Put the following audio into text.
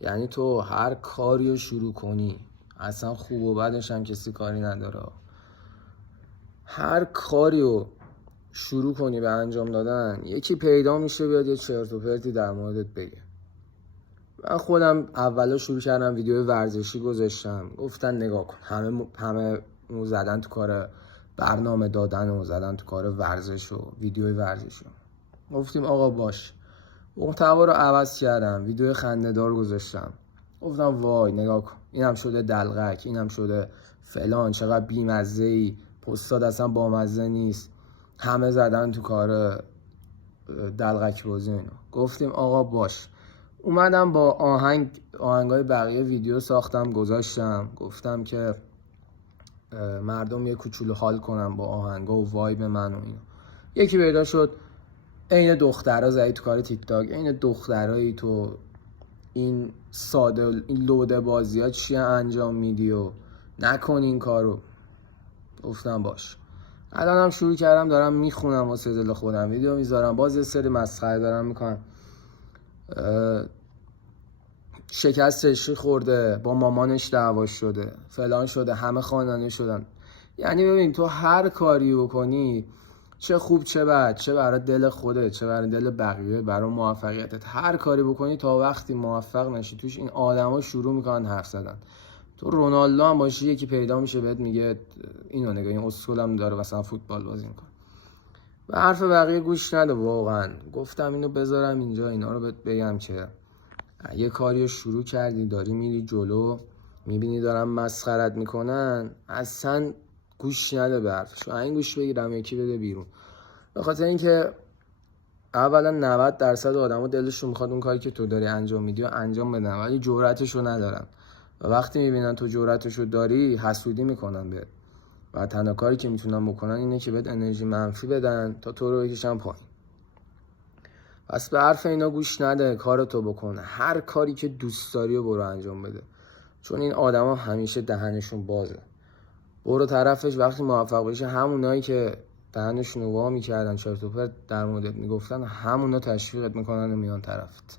یعنی تو هر کاری رو شروع کنی، اصلا خوب و بدش هم کسی کاری نداره، هر کاری رو شروع کنی به انجام دادن یکی پیدا میشه بیاد یه چرت و پرتی در موردت بگه. من خودم اولا شروع کردم ویدیو ورزشی گذاشتم، گفتن نگاه کن همه زدن تو کار برنامه دادن و زدن تو کار ورزش و ویدیو ورزشی. گفتیم آقا باش، محتوا رو عوض کردم، ویدیو خنده‌دار گذاشتم، گفتم وای نگاه کن اینم شده دلغک، اینم شده فلان، چقدر بی‌مزه‌ای، پستات اصلا بامزه نیست، همه زدن تو کار دلغک بازی اینو. گفتیم آقا باش، اومدم با آهنگای بقیه ویدیو ساختم گذاشتم، گفتم که مردم یه کوچولو حال کنن با آهنگا و وایب من و اینو. یکی پیدا شد این دخترها زدی تو کار تیک تاک، این دخترایی تو این ساده این لوده بازی ها چیه انجام میدی و نکن این کارو. گفتم باش. الانم شروع کردم دارم میخونم واسه دل خودم، ویدیو میذارم، باز یه سری مسخره دارم میکنم. شکست خورده، با مامانش دعوا شده، فلان شده، همه خانواده شدن. یعنی ببین تو هر کاری بکنی، چه خوب چه بد، چه برای دل خودت چه برای دل بقیه، برای موفقیتت، هر کاری بکنی تا وقتی موفق نشی توش این آدما شروع میکنن حرف زدن. تو رونالدو هم باشی یکی پیدا میشه بهت میگه اینو نگاه این اسکولم داره مثلا فوتبال بازی میکنه. به حرف بقیه گوش نده واقعا. گفتم اینو بذارم اینجا، اینا رو بهت بگم که یه کاری رو شروع کردی داری میری جلو، میبینی دارن مسخرت میکنن، اصلا گوش نده به حرفشون، این گوش بگیرم یکی بده بیرون. به خاطر اینکه اولا 90% آدما دلشون میخواد اون کاری که تو داری انجام میدی و انجام بدن، ولی جرأتشو ندارن و وقتی میبینن تو جرأتشو داری حسودی میکنن بهت و تنها کاری که میتونن بکنن اینه که بهت انرژی منفی بدن تا تو رو بکشن پایین. پس به حرف اینا گوش نده، کارتو بکن، هر کاری که دوست داری و برو انجام بده، چون این آدما همیشه دهنشون بازه. برو طرفش، وقتی موفق بشی همونایی که دهنشون رو وا میکردن چرت و پرت در موردت میگفتن همونا تشویقت میکنن و میان طرفت.